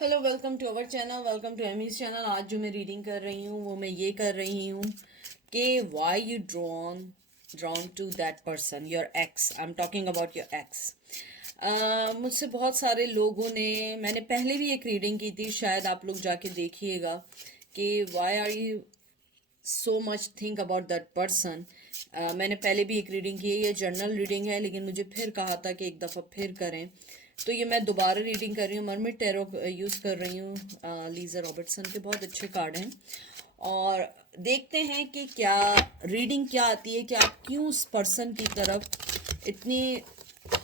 Hello, welcome to our channel, welcome to Amy's channel. आज जो मैं रीडिंग कर रही हूँ वो मैं ये कर रही हूँ कि why you drawn to that person, your ex. I am talking about your ex. मुझसे बहुत सारे लोगों ने, मैंने पहले भी एक रीडिंग की थी, शायद आप लोग जाके देखिएगा, कि why are you so much think about that person. मैंने पहले भी एक रीडिंग की है, ये जर्नल रीडिंग है, लेकिन मुझे फिर कहा था कि एक दफ़ा फिर करें, तो ये मैं दोबारा रीडिंग कर रही हूँ। मरमिट टैरो यूज़ कर रही हूँ, लीज़ा रॉबर्टसन के बहुत अच्छे कार्ड हैं। और देखते हैं कि क्या रीडिंग क्या आती है, कि आप क्यों उस पर्सन की तरफ इतनी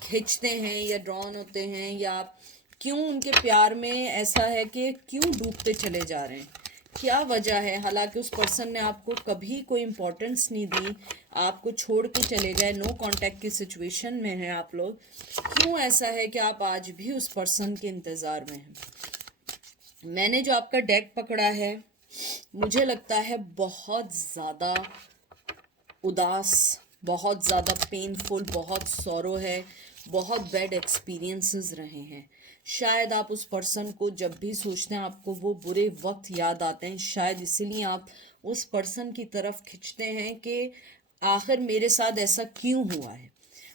खिंचते हैं या ड्रॉन होते हैं, या आप क्यों उनके प्यार में ऐसा है कि क्यों डूबते चले जा रहे हैं, क्या वजह है। हालांकि उस पर्सन ने आपको कभी कोई इम्पोर्टेंस नहीं दी, आपको छोड़ के चले गए, नो कांटेक्ट की सिचुएशन में हैं आप लोग। क्यों ऐसा है कि आप आज भी उस पर्सन के इंतज़ार में हैं। मैंने जो आपका डेक पकड़ा है, मुझे लगता है बहुत ज़्यादा उदास, बहुत ज़्यादा पेनफुल, बहुत सॉरो है, बहुत बैड एक्सपीरियंसेस रहे हैं। शायद आप उस पर्सन को जब भी सोचते हैं आपको वो बुरे वक्त याद आते हैं, शायद इसीलिए आप उस पर्सन की तरफ खिंचते हैं कि आखिर मेरे साथ ऐसा क्यों हुआ है,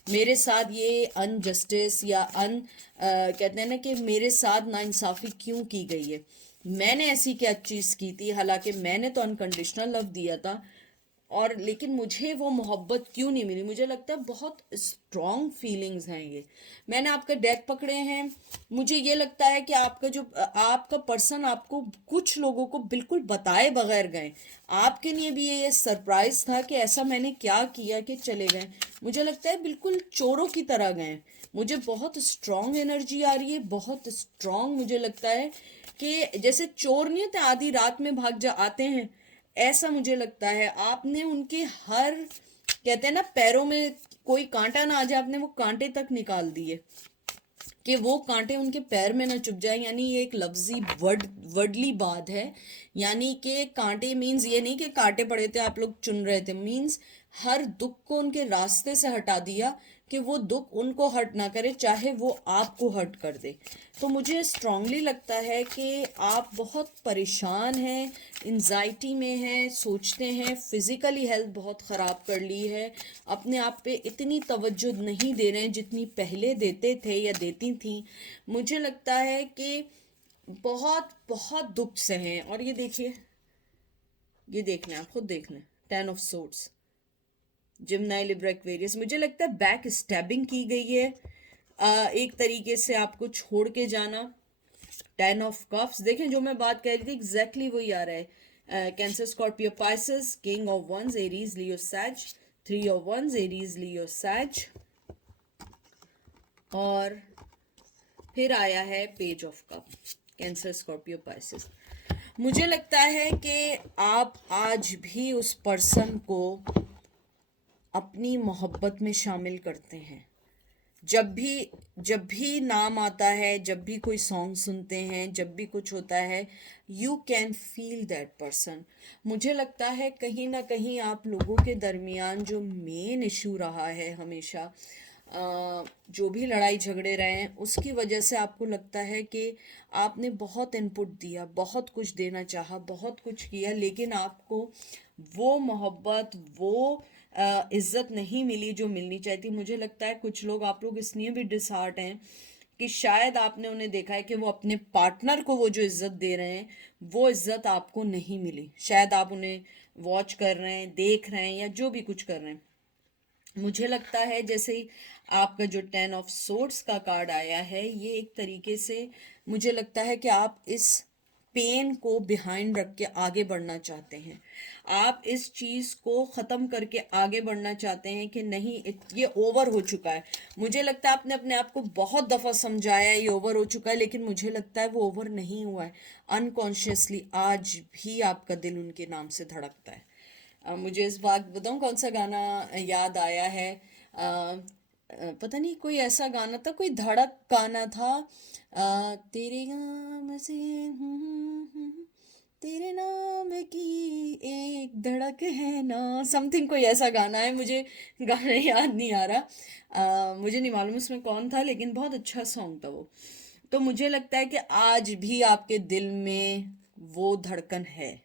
मेरे साथ ये अनजस्टिस या कहते हैं ना कि मेरे साथ नाइंसाफ़ी क्यों की गई है, मैंने ऐसी क्या चीज़ की थी। हालांकि मैंने तो अनकंडीशनल लव दिया था, और लेकिन मुझे वो मोहब्बत क्यों नहीं मिली। मुझे लगता है बहुत स्ट्रॉन्ग फीलिंग्स हैं ये। मैंने आपका डेक पकड़े हैं, मुझे ये लगता है कि आपका पर्सन आपको, कुछ लोगों को बिल्कुल बताए बगैर गए। आपके लिए भी ये सरप्राइज था कि ऐसा मैंने क्या किया कि चले गए। मुझे लगता है बिल्कुल चोरों की तरह गए। मुझे बहुत स्ट्रॉन्ग एनर्जी आ रही है, बहुत स्ट्रॉन्ग। मुझे लगता है कि जैसे चोर नहीं होते आधी रात में भाग जा आते हैं, ऐसा मुझे लगता है। आपने उनके हर, कहते हैं ना, पैरों में कोई कांटा ना आ जाए, आपने वो कांटे तक निकाल दिए कि वो कांटे उनके पैर में ना चुभ जाए। यानी ये एक लफ्जी वर्डली बात है। यानी कि कांटे मीन्स ये नहीं कि कांटे पड़े थे आप लोग चुन रहे थे, मीन्स हर दुख को उनके रास्ते से हटा दिया कि वो दुख उनको हर्ट ना करे, चाहे वो आपको हर्ट कर दे। तो मुझे स्ट्रांगली लगता है कि आप बहुत परेशान हैं, एंजाइटी में हैं, सोचते हैं, फिज़िकली हेल्थ बहुत ख़राब कर ली है, अपने आप पे इतनी तवज्जो नहीं दे रहे हैं जितनी पहले देते थे या देती थी। मुझे लगता है कि बहुत बहुत दुख से हैं। और ये देखिए, ये देख लें, आप खुद देख लें, 10 ऑफ सोर्ड्स, जिम्नाई लिब्रा एक्वेरियस। मुझे लगता है बैक स्टैबिंग की गई है, एक तरीके से आपको छोड़ के जाना। 10 ऑफ कप्स, देखें जो मैं बात कह रही थी एग्जैक्टली वही आ रहा है। Cancer, Scorpio, Pisces, king of wands, Aries, Leo, सैज, 3 ऑफ वंस, एरीज, लियो, सैज, और फिर आया है page of cup, cancer, Scorpio, Pisces. मुझे लगता है कि आप आज भी उस पर्सन को अपनी मोहब्बत में शामिल करते हैं। जब भी नाम आता है, जब भी कोई सॉन्ग सुनते हैं, जब भी कुछ होता है, you can feel that person. मुझे लगता है कहीं ना कहीं आप लोगों के दरमियान जो मेन इशू रहा है हमेशा, जो भी लड़ाई झगड़े रहे हैं, उसकी वजह से आपको लगता है कि आपने बहुत इनपुट दिया, बहुत कुछ देना चाहा, बहुत कुछ किया, लेकिन आपको वो मोहब्बत, वो इज़्ज़त नहीं मिली जो मिलनी चाहिए थी। मुझे लगता है कुछ लोग, आप लोग इसलिए भी डिसहार्ट हैं कि शायद आपने उन्हें देखा है कि वो अपने पार्टनर को वो जो इज़्ज़त दे रहे हैं, वो इज़्ज़त आपको नहीं मिली। शायद आप उन्हें वॉच कर रहे हैं, देख रहे हैं, या जो भी कुछ कर रहे हैं। मुझे लगता है जैसे ही आपका जो 10 ऑफ सोर्ड्स का कार्ड आया है, ये एक तरीके से मुझे लगता है कि आप इस पेन को बिहाइंड रख के आगे बढ़ना चाहते हैं। आप इस चीज़ को ख़त्म करके आगे बढ़ना चाहते हैं कि नहीं, ये ओवर हो चुका है। मुझे लगता है आपने अपने आप को बहुत दफ़ा समझाया है ये ओवर हो चुका है, लेकिन मुझे लगता है वो ओवर नहीं हुआ है। अनकॉन्शियसली आज भी आपका दिल उनके नाम से धड़कता है। मुझे इस बात बताऊं कौन सा गाना याद आया है। पता नहीं, कोई ऐसा गाना था, कोई धड़क गाना था, तेरे नाम से, तेरे नाम की एक धड़क है ना, समथिंग कोई ऐसा गाना है, मुझे गाना याद नहीं आ रहा। मुझे नहीं मालूम उसमें कौन था, लेकिन बहुत अच्छा सॉन्ग था वो। तो मुझे लगता है कि आज भी आपके दिल में वो धड़कन है,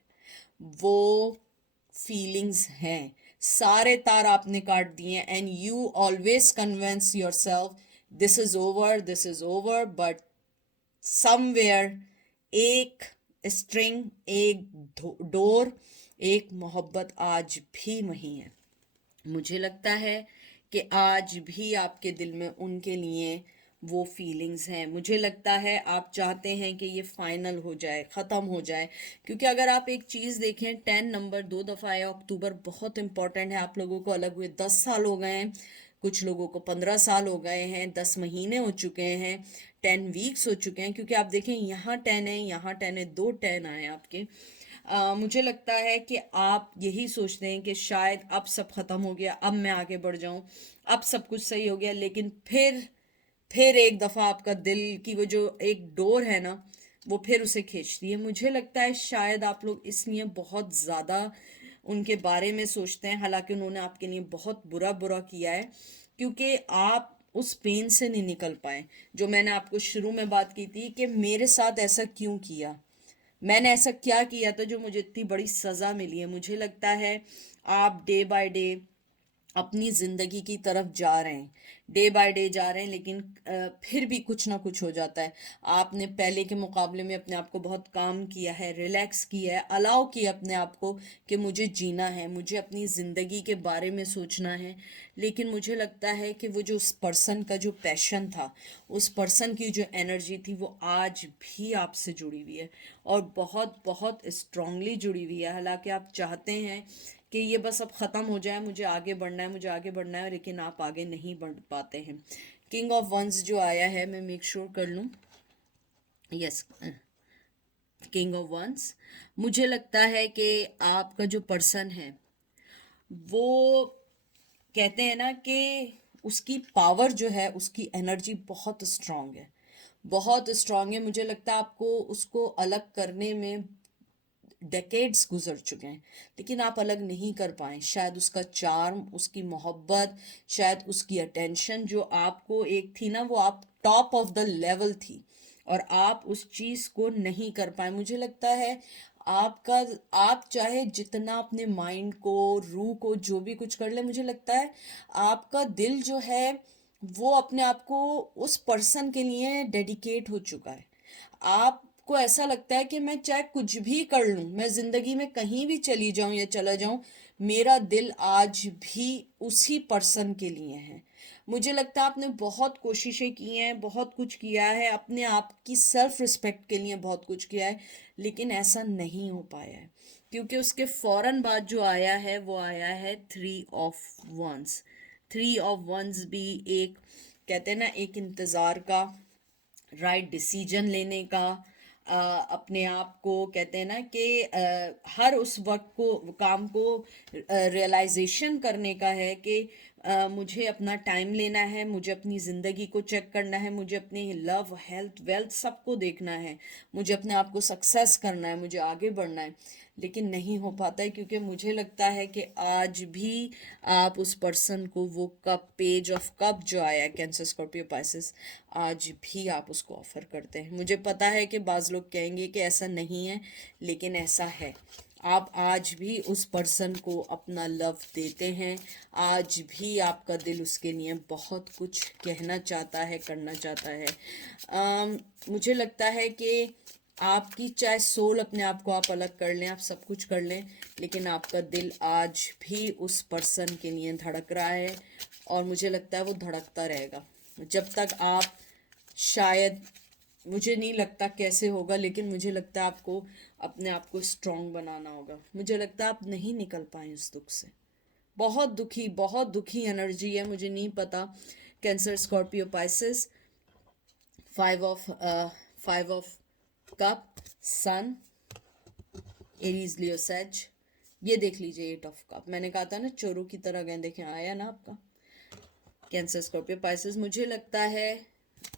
वो फीलिंग्स हैं। सारे तार आपने काट दिए and you always convince your self this is over, but somewhere एक स्ट्रिंग, एक डोर, एक मोहब्बत आज भी वही है। मुझे लगता है कि आज भी आपके दिल में उनके लिए वो फीलिंग्स हैं। मुझे लगता है आप चाहते हैं कि ये फाइनल हो जाए, ख़त्म हो जाए, क्योंकि अगर आप एक चीज़ देखें, 10 नंबर 2 दफ़ा आया, अक्टूबर बहुत इंपॉर्टेंट है। आप लोगों को अलग हुए 10 साल हो गए हैं, कुछ लोगों को 15 साल हो गए हैं, 10 महीने हो चुके हैं, 10 वीक्स हो चुके हैं, क्योंकि आप देखें यहाँ 10 है, यहाँ 10 है, 2 10 आए आपके। मुझे लगता है कि आप यही सोचते हैं कि शायद अब सब ख़त्म हो गया, अब मैं आगे बढ़ जाऊं, अब सब कुछ सही हो गया, लेकिन फिर एक दफ़ा आपका दिल की वो जो एक डोर है ना, वो फिर उसे खींचती है। मुझे लगता है शायद आप लोग इसलिए बहुत ज़्यादा उनके बारे में सोचते हैं, हालांकि उन्होंने आपके लिए बहुत बुरा बुरा किया है, क्योंकि आप उस पेन से नहीं निकल पाए। जो मैंने आपको शुरू में बात की थी कि मेरे साथ ऐसा क्यों किया, मैंने ऐसा क्या किया था जो मुझे इतनी बड़ी सज़ा मिली है। मुझे लगता है आप डे बाय डे अपनी ज़िंदगी की तरफ जा रहे हैं, डे बाय डे जा रहे हैं, लेकिन फिर भी कुछ ना कुछ हो जाता है। आपने पहले के मुकाबले में अपने आप को बहुत काम किया है, रिलैक्स किया है, अलाउ किया अपने आप को कि मुझे जीना है, मुझे अपनी ज़िंदगी के बारे में सोचना है। लेकिन मुझे लगता है कि वो जो उस पर्सन का जो पैशन था, उस पर्सन की जो एनर्जी थी, वो आज भी आपसे जुड़ी हुई है और बहुत बहुत स्ट्रांगली जुड़ी हुई है। हालांकि आप चाहते हैं कि ये बस अब ख़त्म हो जाए, मुझे आगे बढ़ना है, मुझे आगे बढ़ना है, लेकिन आप आगे नहीं बढ़ पाते हैं। किंग ऑफ वंस जो आया है, मैं मेक श्योर कर लूँ, यस, किंग ऑफ वंस। मुझे लगता है कि आपका जो पर्सन है वो, कहते हैं ना कि उसकी पावर जो है, उसकी एनर्जी बहुत स्ट्रांग है, बहुत स्ट्रांग है। मुझे लगता है आपको उसको अलग करने में डेकेड्स गुजर चुके हैं, लेकिन आप अलग नहीं कर पाए। शायद उसका चार्म, उसकी मोहब्बत, शायद उसकी अटेंशन जो आपको एक थी ना, वो आप टॉप ऑफ द लेवल थी और आप उस चीज़ को नहीं कर पाए। मुझे लगता है आपका, आप चाहे जितना अपने माइंड को, रूह को, जो भी कुछ कर ले, मुझे लगता है आपका दिल जो है वो अपने आप को उस पर्सन के लिए डेडिकेट हो चुका है। आपको ऐसा लगता है कि मैं चाहे कुछ भी कर लूं, मैं जिंदगी में कहीं भी चली जाऊं या चला जाऊं, मेरा दिल आज भी उसी पर्सन के लिए है। मुझे लगता है आपने बहुत कोशिशें की हैं, बहुत कुछ किया है, अपने आप की सेल्फ रिस्पेक्ट के लिए बहुत कुछ किया है, लेकिन ऐसा नहीं हो पाया है, क्योंकि उसके फौरन बाद जो आया है वो आया है 3 ऑफ वंस। 3 ऑफ वंस भी एक, कहते हैं ना, एक इंतज़ार का, राइट डिसीजन लेने का, अपने आप को, कहते हैं ना कि हर उस वक्त को, काम को रियलाइजेशन करने का है कि मुझे अपना टाइम लेना है, मुझे अपनी ज़िंदगी को चेक करना है, मुझे अपने लव, हेल्थ, वेल्थ सबको देखना है, मुझे अपने आप को सक्सेस करना है, मुझे आगे बढ़ना है। लेकिन नहीं हो पाता है, क्योंकि मुझे लगता है कि आज भी आप उस पर्सन को, वो कप, पेज ऑफ कप जो आया है, कैंसर, स्कॉर्पियो, पाइसेस, आज भी आप उसको ऑफर करते हैं। मुझे पता है कि बाज़ लोग कहेंगे कि ऐसा नहीं है, लेकिन ऐसा है। आप आज भी उस पर्सन को अपना लव देते हैं, आज भी आपका दिल उसके लिए बहुत कुछ कहना चाहता है, करना चाहता है। मुझे लगता है कि आपकी चाहे सोल, अपने आप को आप अलग कर लें, आप सब कुछ कर लें, लेकिन आपका दिल आज भी उस पर्सन के लिए धड़क रहा है और मुझे लगता है वो धड़कता रहेगा जब तक आप, शायद, मुझे नहीं लगता कैसे होगा, लेकिन मुझे लगता है आपको अपने आप को स्ट्रांग बनाना होगा। मुझे लगता है आप नहीं निकल पाए उस दुख से। बहुत दुखी, बहुत दुखी एनर्जी है, मुझे नहीं पता। Cancer, Scorpio, Pisces, 5 of sun, Aries, Leo, सेज, ये देख लीजिए 8 ऑफ कप। मैंने कहा था ना चोरों की तरह गए, देखें आया ना आपका कैंसर, स्कॉर्पियो, पाइसेस। मुझे लगता है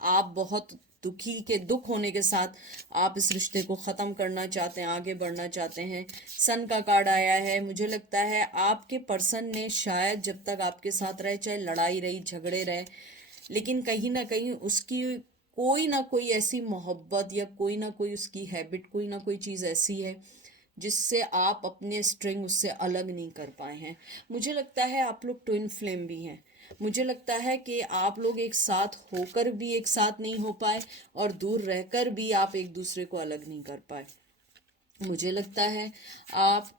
आप बहुत दुखी, के दुख होने के साथ आप इस रिश्ते को ख़त्म करना चाहते हैं, आगे बढ़ना चाहते हैं। सन का कार्ड आया है। मुझे लगता है आपके पर्सन ने शायद जब तक आपके साथ रहे, चाहे लड़ाई रही, झगड़े रहे, लेकिन कहीं ना कहीं उसकी कोई ना कोई ऐसी मोहब्बत या कोई ना कोई उसकी हैबिट, कोई ना कोई चीज़ ऐसी है जिससे आप अपने स्ट्रिंग उससे अलग नहीं कर पाए हैं। मुझे लगता है आप लोग ट्विन फ्लेम भी हैं। मुझे लगता है कि आप लोग एक साथ होकर भी एक साथ नहीं हो पाए और दूर रहकर भी आप एक दूसरे को अलग नहीं कर पाए। मुझे लगता है आप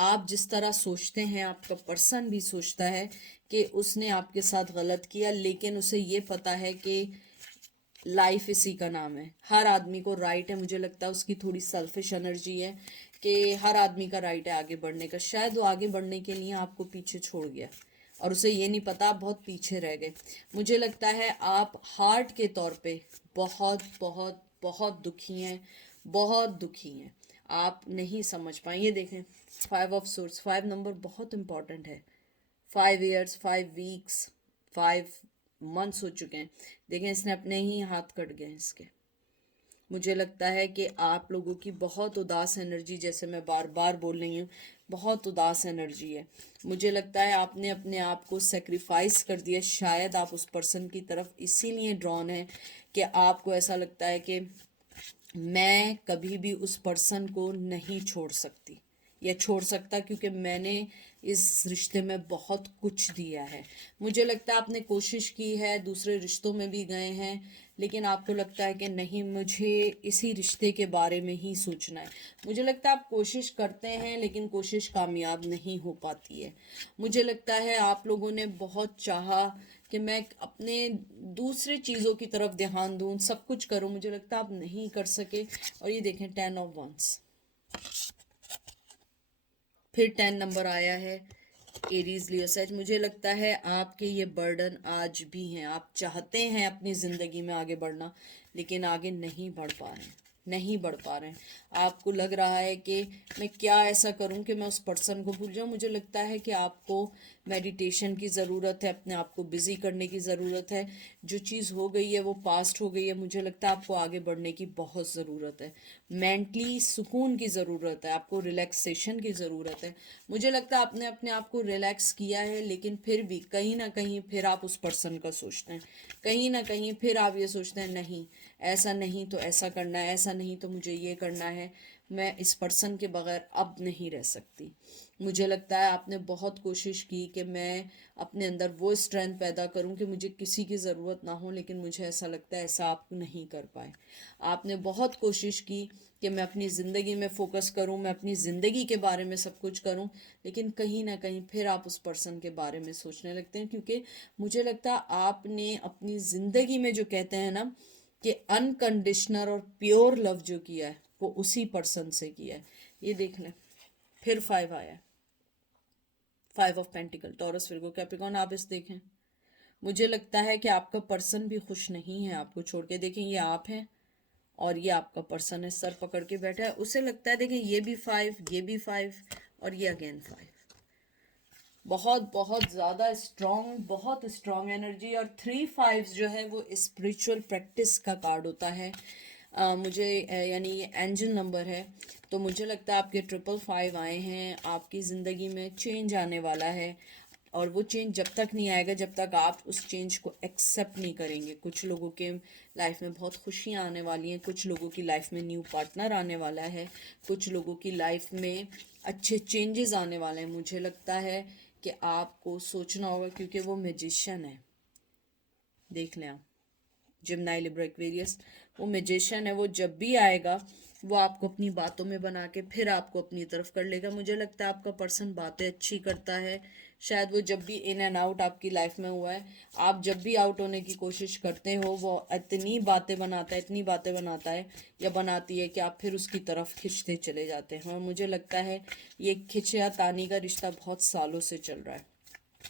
आप जिस तरह सोचते हैं आपका पर्सन भी सोचता है कि उसने आपके साथ गलत किया, लेकिन उसे ये पता है कि लाइफ इसी का नाम है। हर आदमी को राइट है। मुझे लगता है उसकी थोड़ी सेल्फिश एनर्जी है कि हर आदमी का राइट है आगे बढ़ने का। शायद वो आगे बढ़ने के लिए आपको पीछे छोड़ गया और उसे ये नहीं पता आप बहुत पीछे रह गए। मुझे लगता है आप हार्ट के तौर पे बहुत बहुत बहुत दुखी हैं, बहुत दुखी हैं। आप नहीं समझ पाए। ये देखें, 5 ऑफ सोर्स, 5 नंबर बहुत इंपॉर्टेंट है। 5 ईयर्स, 5 वीक्स, 5 मंथ्स हो चुके हैं। देखें, इसने अपने ही हाथ कट गए इसके। मुझे लगता है कि आप लोगों की बहुत उदास एनर्जी, जैसे मैं बार बार बोल रही हूँ, बहुत उदास एनर्जी है। मुझे लगता है आपने अपने आप को सेक्रीफाइस कर दिया। शायद आप उस पर्सन की तरफ इसीलिए ड्रॉन है कि आपको ऐसा लगता है कि मैं कभी भी उस पर्सन को नहीं छोड़ सकती या छोड़ सकता, क्योंकि मैंने इस रिश्ते में बहुत कुछ दिया है। मुझे लगता है आपने कोशिश की है, दूसरे रिश्तों में भी गए हैं, लेकिन आपको लगता है कि नहीं, मुझे इसी रिश्ते के बारे में ही सोचना है। मुझे लगता है आप कोशिश करते हैं लेकिन कोशिश कामयाब नहीं हो पाती है। मुझे लगता है आप लोगों ने बहुत चाहा कि मैं अपने दूसरे चीज़ों की तरफ ध्यान दूं, सब कुछ करूं। मुझे लगता है आप नहीं कर सके। और ये देखें, 10 ऑफ वंस, फिर 10 नंबर आया है। Aries, Leo, says. मुझे लगता है आपके ये बर्डन आज भी हैं। आप चाहते हैं अपनी ज़िंदगी में आगे बढ़ना, लेकिन आगे नहीं बढ़ पा रहे हैं, नहीं बढ़ पा रहे हैं। आपको लग रहा है कि मैं क्या ऐसा करूं कि मैं उस पर्सन को भूल जाऊं। मुझे लगता है कि आपको मेडिटेशन की ज़रूरत है, अपने आप को बिज़ी करने की ज़रूरत है। जो चीज़ हो गई है वो पास्ट हो गई है। मुझे लगता है आपको आगे बढ़ने की बहुत ज़रूरत है। मेंटली सुकून की ज़रूरत है, आपको रिलैक्सेशन की ज़रूरत है। मुझे लगता है आपने अपने आप को रिलैक्स किया है, लेकिन फिर भी कहीं ना कहीं फिर आप उस पर्सन का सोचते हैं। कहीं ना कहीं फिर आप ये सोचते हैं, नहीं ऐसा नहीं तो ऐसा करना है, ऐसा नहीं तो मुझे ये करना है, मैं इस पर्सन के बगैर अब नहीं रह सकती। मुझे लगता है आपने बहुत कोशिश की कि मैं अपने अंदर वो स्ट्रेंथ पैदा करूं कि मुझे किसी की ज़रूरत ना हो, लेकिन मुझे ऐसा लगता है ऐसा आप नहीं कर पाए। आपने बहुत कोशिश की कि मैं अपनी ज़िंदगी में फ़ोकस करूं, मैं अपनी ज़िंदगी के बारे में सब कुछ करूं, लेकिन कहीं ना कहीं फिर आप उस पर्सन के बारे में सोचने लगते हैं। क्योंकि मुझे लगता है आपने अपनी ज़िंदगी में जो कहते हैं ना कि अनकंडीशनल और प्योर लव जो किया है वो उसी पर्सन से किया है। ये देख लें, फिर 5 आया। 5 of pentacle, taurus, Virgo, Capricorn. आप इस देखें, मुझे लगता है कि आपका पर्सन भी खुश नहीं है आपको छोड़ के। देखें, ये आप हैं और ये आपका पर्सन है, सर पकड़ के बैठा है। उसे लगता है, देखें, ये भी 5, ये भी 5 और ये अगेन 5। बहुत बहुत ज़्यादा स्ट्रॉन्ग, बहुत स्ट्रॉन्ग एनर्जी। और 3 5 जो है वो स्पिरिचुअल प्रैक्टिस का कार्ड होता है। यानी ये एंजल नंबर है। तो मुझे लगता है आपके 555 आए हैं। आपकी ज़िंदगी में चेंज आने वाला है, और वो चेंज जब तक नहीं आएगा जब तक आप उस चेंज को एक्सेप्ट नहीं करेंगे। कुछ लोगों के लाइफ में बहुत खुशियाँ आने वाली हैं, कुछ लोगों की लाइफ में न्यू पार्टनर आने वाला है, कुछ लोगों की लाइफ में अच्छे चेंजेस आने वाले हैं। मुझे लगता है कि आपको सोचना होगा, क्योंकि वो मैजिशियन है। देख लें आप, जिमनाई, लिब्रा, एक्वेरियस, वो मैजिशियन है। वो जब भी आएगा वो आपको अपनी बातों में बना के फिर आपको अपनी तरफ कर लेगा। मुझे लगता है आपका पर्सन बातें अच्छी करता है। शायद वो जब भी इन एंड आउट आपकी लाइफ में हुआ है, आप जब भी आउट होने की कोशिश करते हो वो इतनी बातें बनाता है, इतनी बातें बनाता है या बनाती है कि आप फिर उसकी तरफ खिंचते चले जाते हैं। और मुझे लगता है ये खिंचा तानी का रिश्ता बहुत सालों से चल रहा है।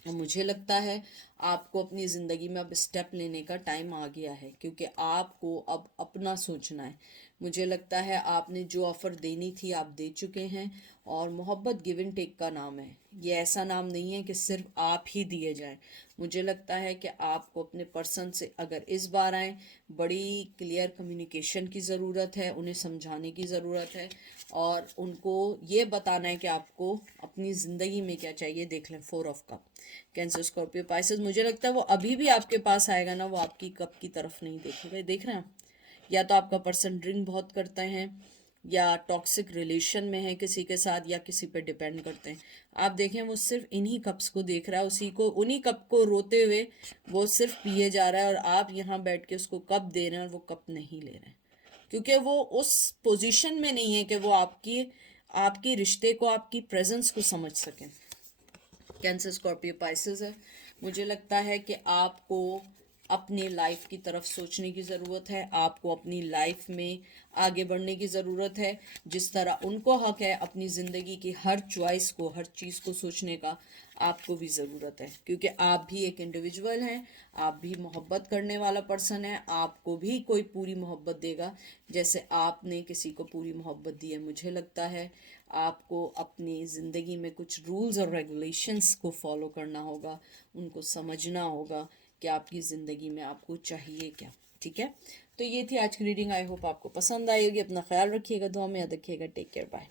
और मुझे लगता है आपको अपनी ज़िंदगी में अब स्टेप लेने का टाइम आ गया है, क्योंकि आपको अब अपना सोचना है। मुझे लगता है आपने जो ऑफ़र देनी थी आप दे चुके हैं। और मोहब्बत गिव एंड टेक का नाम है। ये ऐसा नाम नहीं है कि सिर्फ आप ही दिए जाएं। मुझे लगता है कि आपको अपने पर्सन से अगर इस बार आए, बड़ी क्लियर कम्युनिकेशन की ज़रूरत है, उन्हें समझाने की ज़रूरत है और उनको ये बताना है कि आपको अपनी ज़िंदगी में क्या चाहिए। देख लें, 4 of cup, cancer, Scorpio, Pisces. मुझे लगता है वो अभी भी आपके पास आएगा ना, वो आपकी कप की तरफ नहीं देखेगा। देख रहे हैं, या तो आपका पर्सन ड्रिंक बहुत करते हैं, या टॉक्सिक रिलेशन में है किसी के साथ, या किसी पे डिपेंड करते हैं। आप देखें वो सिर्फ इन्हीं कप्स को देख रहा है, उसी को, उन्हीं कप को रोते हुए वो सिर्फ पिए जा रहा है, और आप यहाँ बैठ के उसको कप दे रहे हैं और वो कप नहीं ले रहे हैं, क्योंकि वो उस पोजीशन में नहीं है कि वो आपकी आपकी रिश्ते को, आपकी प्रेजेंस को समझ सकें। कैंसर, स्कॉर्पियो, पाइसेस है। मुझे लगता है कि आपको अपनी लाइफ की तरफ सोचने की ज़रूरत है, आपको अपनी लाइफ में आगे बढ़ने की ज़रूरत है। जिस तरह उनको हक है अपनी ज़िंदगी की हर चॉइस को, हर चीज़ को सोचने का, आपको भी ज़रूरत है, क्योंकि आप भी एक इंडिविजुअल हैं, आप भी मोहब्बत करने वाला पर्सन है, आपको भी कोई पूरी मोहब्बत देगा जैसे आपने किसी को पूरी मोहब्बत दी है। मुझे लगता है आपको अपनी ज़िंदगी में कुछ रूल्स और रेगुलेशंस को फॉलो करना होगा, उनको समझना होगा कि आपकी ज़िंदगी में आपको चाहिए क्या। ठीक है, तो ये थी आज की रीडिंग। आई होप आपको पसंद आई होगी। अपना ख्याल रखिएगा, दुआ में याद रखिएगा। Take care, bye.